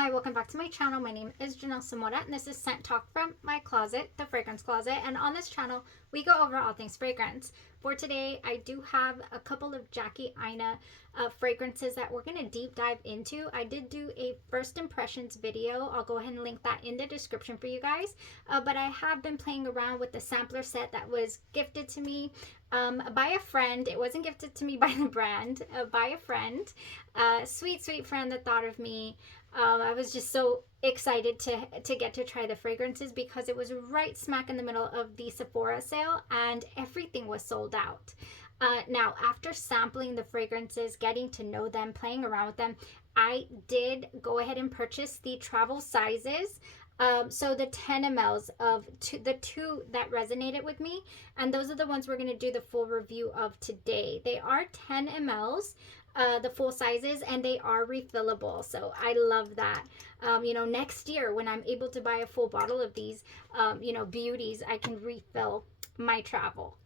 Hi, welcome back to my channel. My name is Janelle Samora, and this is Scent Talk from my closet, the fragrance closet. And on this channel, we go over all things fragrance. For today, I do have a couple of Jackie Aina fragrances that we're going to deep dive into. I did do a first impressions video. I'll go ahead and link that in the description for you guys. But I have been playing around with the sampler set that was gifted to me by a friend. It wasn't gifted to me by the brand, by a friend. Sweet, sweet friend that thought of me. I was just so excited to get to try the fragrances because it was right smack in the middle of the Sephora sale and everything was sold out. Now, after sampling the fragrances, getting to know them, playing around with them, I did go ahead and purchase the travel sizes. So the 10 mLs of the two that resonated with me, and those are the ones we're going to do the full review of today. They are 10 mLs. The full sizes, and they are refillable, so I love that. You know, next year when I'm able to buy a full bottle of these you know, beauties, I can refill my travel.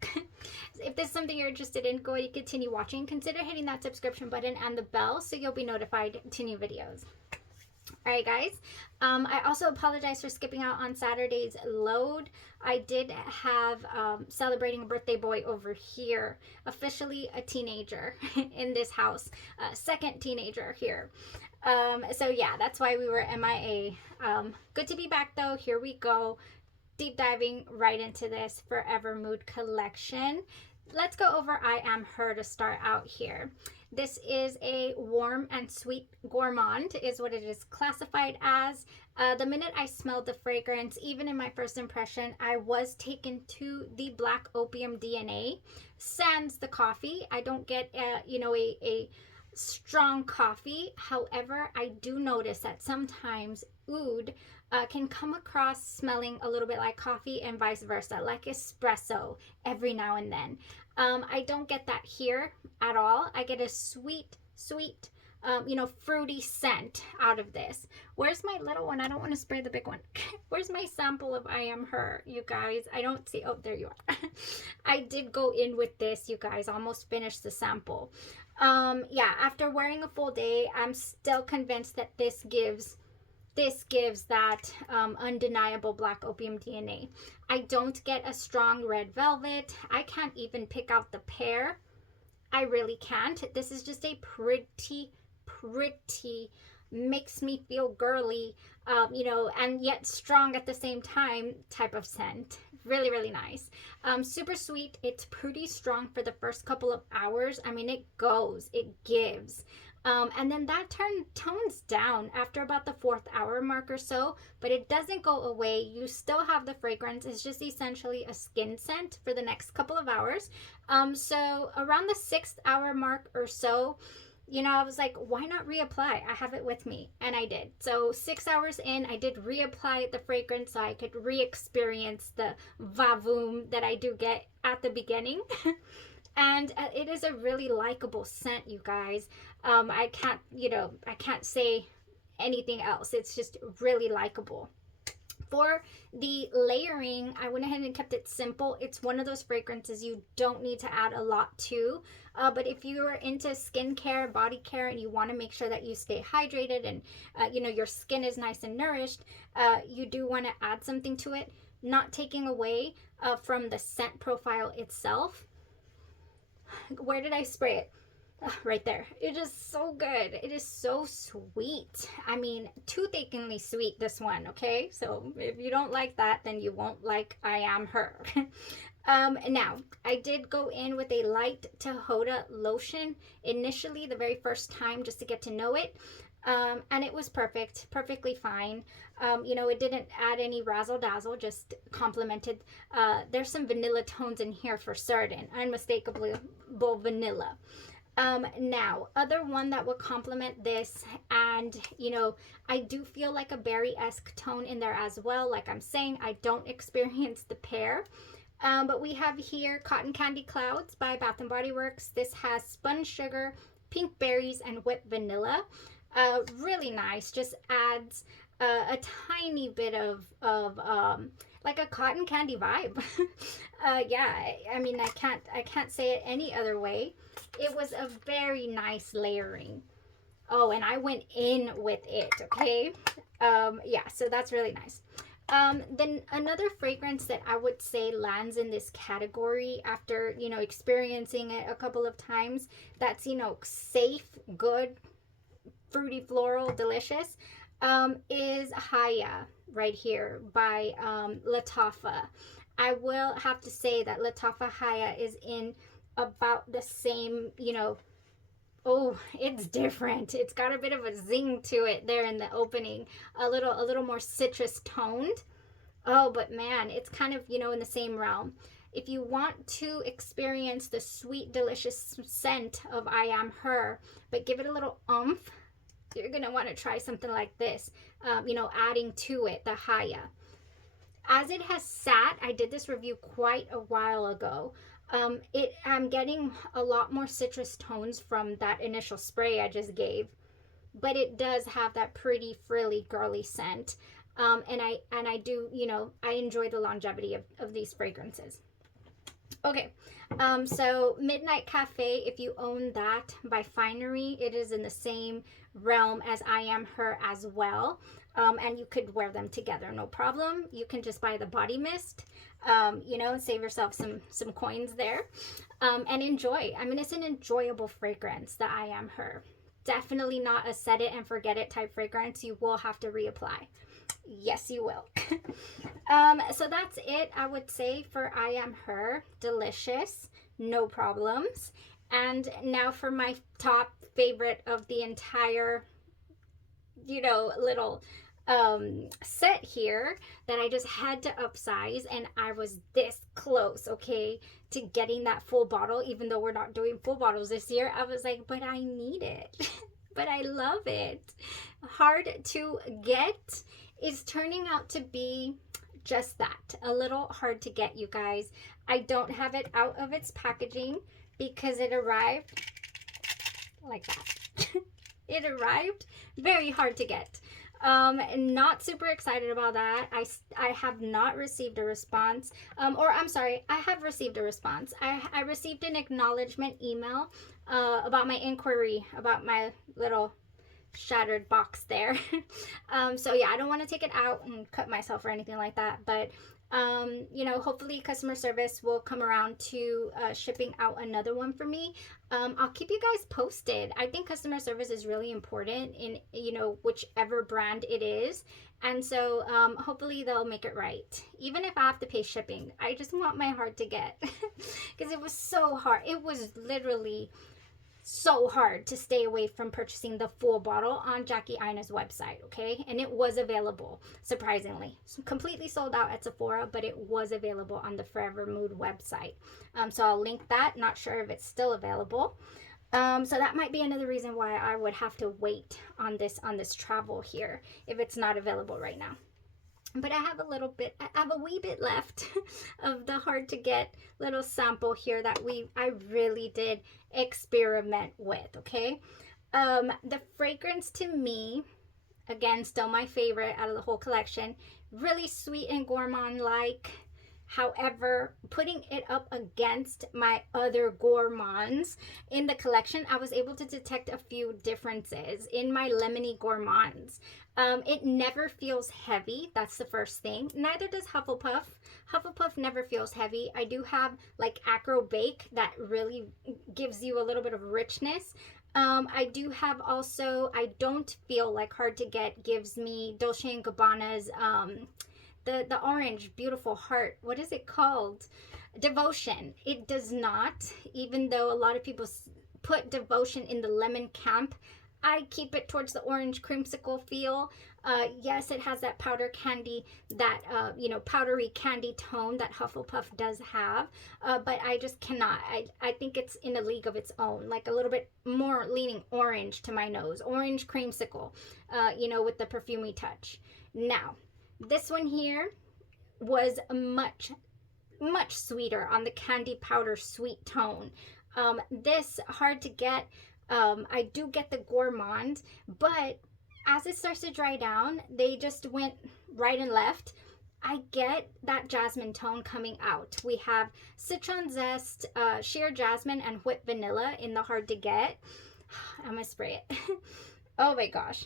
If this is something you're interested in, go ahead and continue watching. Consider hitting that subscription button and the bell so you'll be notified to new videos. Alright guys, I also apologize for skipping out on Saturday's load. I did have celebrating a birthday boy over here, officially a teenager in this house, second teenager here. So yeah, that's why we were MIA. Good to be back though. Here we go, deep diving right into this Forever Mood collection. Let's go over I Am Her to start out here. This is a warm and sweet gourmand is what it is classified as. The minute I smelled the fragrance, even in my first impression, I was taken to the Black Opium DNA. Sans the coffee. I don't get you know, a strong coffee. However, I do notice that sometimes oud can come across smelling a little bit like coffee and vice versa, like espresso every now and then. I don't get that here at all. I get a sweet, sweet, you know, fruity scent out of this. Where's my little one? I don't want to spray the big one. Where's my sample of I Am Her, you guys? I don't see. Oh, there you are. I did go in with this, you guys. Almost finished the sample. Yeah, after wearing a full day, I'm still convinced that this gives that undeniable Black Opium DNA. I don't get a strong red velvet. I can't even pick out the pear. I really can't. This is just a pretty, makes me feel girly, you know, and yet strong at the same time type of scent. Really, really nice. Super sweet. It's pretty strong for the first couple of hours. I mean, it goes, it gives. And then that tones down after about the 4th hour mark or so, but it doesn't go away. You still have the fragrance. It's just essentially a skin scent for the next couple of hours. So around the 6th hour mark or so, you know, I was like, why not reapply? I have it with me, and I did. So 6 hours in, I did reapply the fragrance so I could re-experience the vavoom that I do get at the beginning. And it is a really likable scent, you guys. I can't, you know, I can't say anything else. It's just really likable. For the layering, I went ahead and kept it simple. It's one of those fragrances you don't need to add a lot to. But if you are into skincare, body care, and you want to make sure that you stay hydrated and, you know, your skin is nice and nourished, you do want to add something to it, not taking away from the scent profile itself. Where did I spray it? Right there. It is so good. It is so sweet. I mean, tooth-achingly sweet, this one, okay? So if you don't like that, then you won't like I Am Her. Now, I did go in with a light Tahoda lotion initially, the very first time, just to get to know it. And it was perfect, perfectly fine. You know, it didn't add any razzle dazzle, just complemented. There's some vanilla tones in here for certain, unmistakable vanilla. Now, other one that would complement this, and you know, I do feel like a berry-esque tone in there as well. Like I'm saying, I don't experience the pear. But we have here Cotton Candy Clouds by Bath & Body Works. This has spun sugar, pink berries, and whipped vanilla. Really nice. Just adds a tiny bit of like a cotton candy vibe. Yeah, I mean, I can't say it any other way. It was a very nice layering. Oh, and I went in with it, okay? Yeah, so that's really nice. Then another fragrance that I would say lands in this category after, you know, experiencing it a couple of times, that's, you know, safe, good, fruity, floral, delicious, is Haya right here by Latafa. I will have to say that Latafa Haya is in about the same, you know, oh, it's different. It's got a bit of a zing to it there in the opening. A little more citrus toned. Oh, but man, it's kind of, you know, in the same realm. If you want to experience the sweet, delicious scent of I Am Her, but give it a little oomph, you're going to want to try something like this, you know, adding to it the Haya. As it has sat, I did this review quite a while ago. I'm getting a lot more citrus tones from that initial spray I just gave, but it does have that pretty frilly girly scent. And I do, you know, I enjoy the longevity of these fragrances. Okay, so Midnight Cafe, if you own that by Finery, it is in the same realm as I Am Her as well. And you could wear them together, no problem. You can just buy the body mist, you know, save yourself some coins there, and enjoy. I mean, it's an enjoyable fragrance, the I Am Her. Definitely not a set it and forget it type fragrance. You will have to reapply. Yes, you will. So that's it, I would say, for I Am Her. Delicious, no problems. And now for my top favorite of the entire, you know, little set here that I just had to upsize, and I was this close, okay, to getting that full bottle. Even though we're not doing full bottles this year, I was like, but I need it. But I love it. Hard to get is turning out to be just that, a little hard to get, you guys. I don't have it out of its packaging because it arrived like that. It arrived very hard to get. Not super excited about that. I have not received a response, or I'm sorry, I have received a response. I received an acknowledgement email about my inquiry about my little shattered box there. So yeah, I don't want to take it out and cut myself or anything like that, but you know, hopefully customer service will come around to shipping out another one for me. I'll keep you guys posted. I think customer service is really important in, you know, whichever brand it is. And so hopefully they'll make it right. Even if I have to pay shipping, I just want my heart to get, because it was so hard. It was literally so hard to stay away from purchasing the full bottle on Jackie Aina's website, okay? And it was available, surprisingly. Completely sold out at Sephora, but it was available on the Forever Mood website. So I'll link that. Not sure if it's still available. So that might be another reason why I would have to wait on this travel here if it's not available right now. But I have a wee bit left of the hard to get little sample here that I really did experiment with, okay? The fragrance to me, again, still my favorite out of the whole collection, really sweet and gourmand-like. However, putting it up against my other gourmands in the collection, I was able to detect a few differences in my Lemony Gourmands. It never feels heavy. That's the first thing. Neither does Hufflepuff. Hufflepuff never feels heavy. I do have like Acro Bake that really gives you a little bit of richness. I do have also, I don't feel like Hard to Get gives me Dolce & Gabbana's the orange beautiful heart, what is it called, Devotion. It does not, even though a lot of people put Devotion in the lemon camp. I keep it towards the orange creamsicle feel. Yes, it has that powder candy, that you know, powdery candy tone that Hufflepuff does have, but I just cannot. I think it's in a league of its own, like a little bit more leaning orange to my nose, orange creamsicle, you know, with the perfumey touch. Now this one here was much sweeter on the candy powder sweet tone. This Hard to Get, I do get the gourmand, but as it starts to dry down, they just went right and left. I get that jasmine tone coming out. We have citron zest, sheer jasmine, and whipped vanilla in the Hard to Get. I'm gonna spray it. Oh my gosh.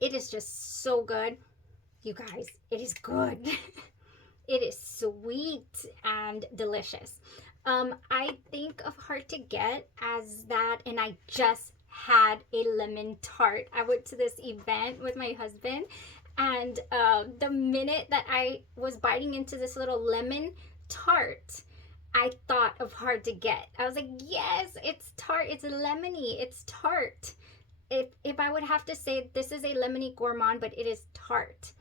It is just so good. You guys, it is good. It is sweet and delicious. I think of Hard to Get as that, and I just had a lemon tart. I went to this event with my husband, and the minute that I was biting into this little lemon tart, I thought of Hard to Get. I was like, yes, it's tart. It's lemony. It's tart. If I would have to say, this is a Lemony Gourmand, but it is tart.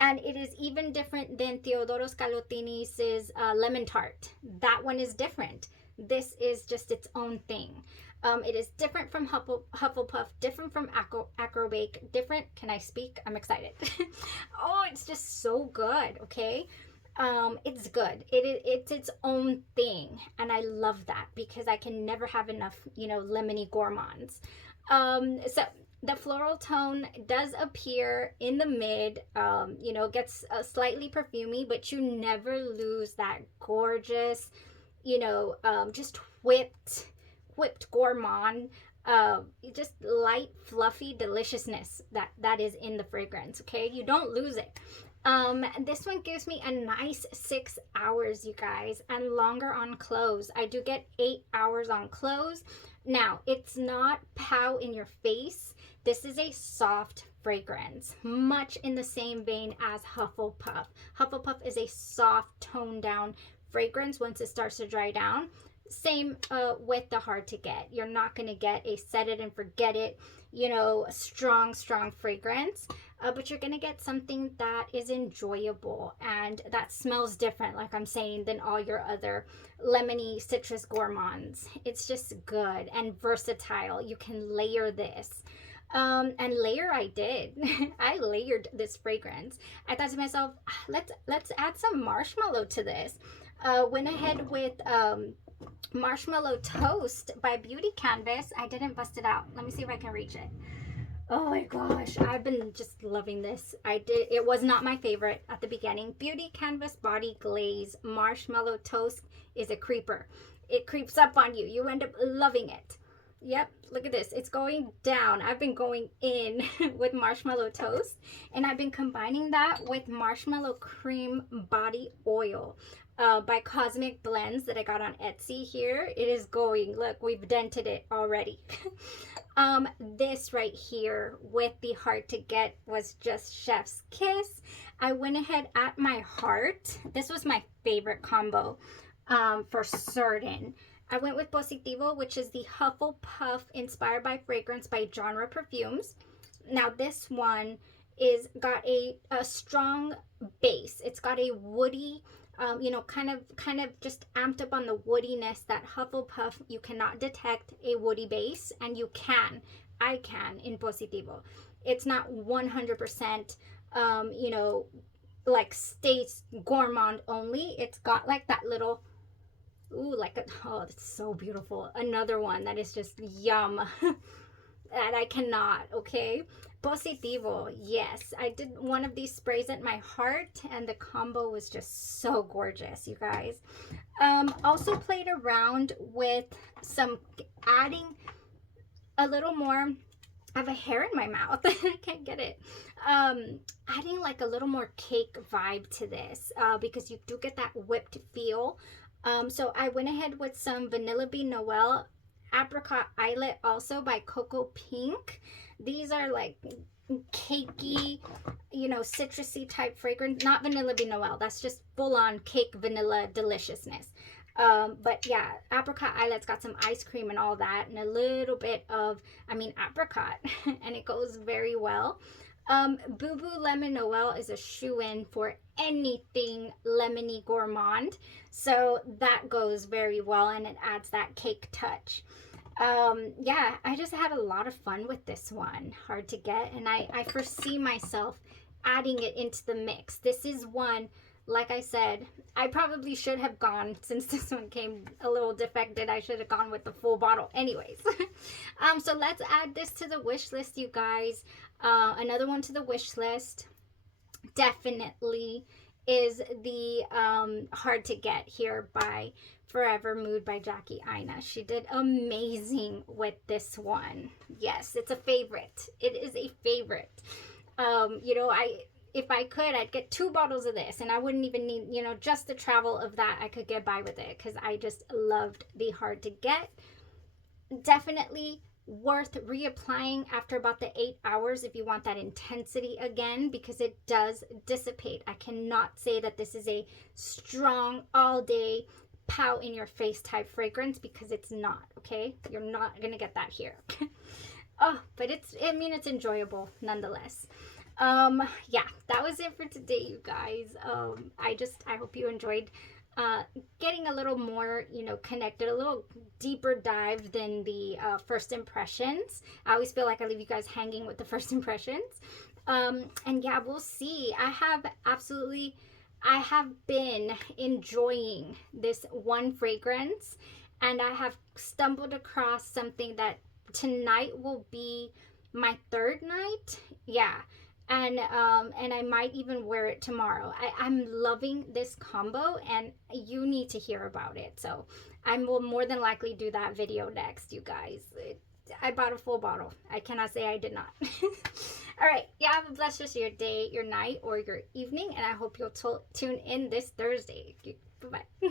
And it is even different than Teodoro Scalotini's lemon tart. That one is different. This is just its own thing. It is different from Hufflepuff, different from Acrobake, different. Can I speak? I'm excited. Oh, it's just so good. Okay. It's good. It's its own thing, and I love that because I can never have enough, Lemony Gourmands. So the floral tone does appear in the mid, gets slightly perfumey, but you never lose that gorgeous, just whipped gourmand, just light, fluffy deliciousness that is in the fragrance. Okay, you don't lose it. This one gives me a nice 6 hours, you guys, and longer on close. I do get 8 hours on close. Now, it's not pow in your face. This is a soft fragrance, much in the same vein as Hufflepuff. Hufflepuff is a soft, toned down fragrance once it starts to dry down. Same with the Hard to Get. You're not going to get a set it and forget it, strong fragrance. But you're going to get something that is enjoyable and that smells different, like I'm saying, than all your other lemony citrus gourmands. It's just good and versatile. You can layer this. And layer I did. I layered this fragrance. I thought to myself, let's add some marshmallow to this. Went ahead with Marshmallow Toast by Beauty Canvas. I didn't bust it out. Let me see if I can reach it. Oh my gosh, I've been just loving this. It was not my favorite at the beginning. Beauty Canvas Body Glaze Marshmallow Toast is a creeper. It creeps up on you. You end up loving it. Yep, look at this. It's going down. I've been going in with Marshmallow Toast, and I've been combining that with Marshmallow Cream Body Oil by Cosmic Blends that I got on Etsy here. It is going, look, we've dented it already. This right here with the Hard to Get was just chef's kiss. I went ahead at my heart. This was my favorite combo for certain. I went with Positivo, which is the Hufflepuff inspired by fragrance by Genre Perfumes. Now this one is got a strong base. It's got a woody, kind of just amped up on the woodiness that Hufflepuff, you cannot detect a woody base, and I can in Positivo. It's not 100%, like states gourmand only. It's got like that little, oh, it's so beautiful. Another one that is just yum. That I cannot, okay? Positivo, yes. I did one of these sprays at my heart, and the combo was just so gorgeous, you guys. Also played around with adding a little more. I have a hair in my mouth. I can't get it. Adding like a little more cake vibe to this because you do get that whipped feel. So I went ahead with some Vanilla Bean Noel Apricot Eyelet also by Cocoa Pink. These are like cakey, citrusy type fragrance. Not Vanilla Bean Noel. That's just full on cake vanilla deliciousness. But yeah, Apricot Eyelet's got some ice cream and all that, and a little bit of, apricot, and it goes very well. Boo Boo Lemon Noel is a shoo-in for anything Lemony Gourmand, so that goes very well, and it adds that cake touch. Yeah, I just had a lot of fun with this one. Hard to Get, and I foresee myself adding it into the mix. This is one, like I said, I probably should have gone, since this one came a little defected, I should have gone with the full bottle anyways. So let's add this to the wish list, you guys. Another one to the wish list definitely is the Hard to Get here by Forever Mood by Jackie Aina. She did amazing with this one. Yes, it's a favorite. It is a favorite. You know, if I could, I'd get 2 bottles of this, and I wouldn't even need, you know, just the travel of that. I could get by with it because I just loved the Hard to Get. Definitely worth reapplying after about the 8 hours if you want that intensity again, because it does dissipate. I cannot say that this is a strong all day pout in your face type fragrance, because it's not. Okay, you're not gonna get that here. Oh, but I mean, it's enjoyable nonetheless. Yeah, that was it for today, you guys. I hope you enjoyed getting a little more, you know, connected, a little deeper dive than the first impressions. I always feel like I leave you guys hanging with the first impressions. And yeah, we'll see. I have been enjoying this one fragrance, and I have stumbled across something that tonight will be my 3rd night. Yeah. And I might even wear it tomorrow. I'm loving this combo, and you need to hear about it. So I will more than likely do that video next, you guys. I bought a full bottle. I cannot say I did not. All right. Yeah, have a blessed rest of your day, your night, or your evening. And I hope you'll tune in this Thursday. Bye-bye.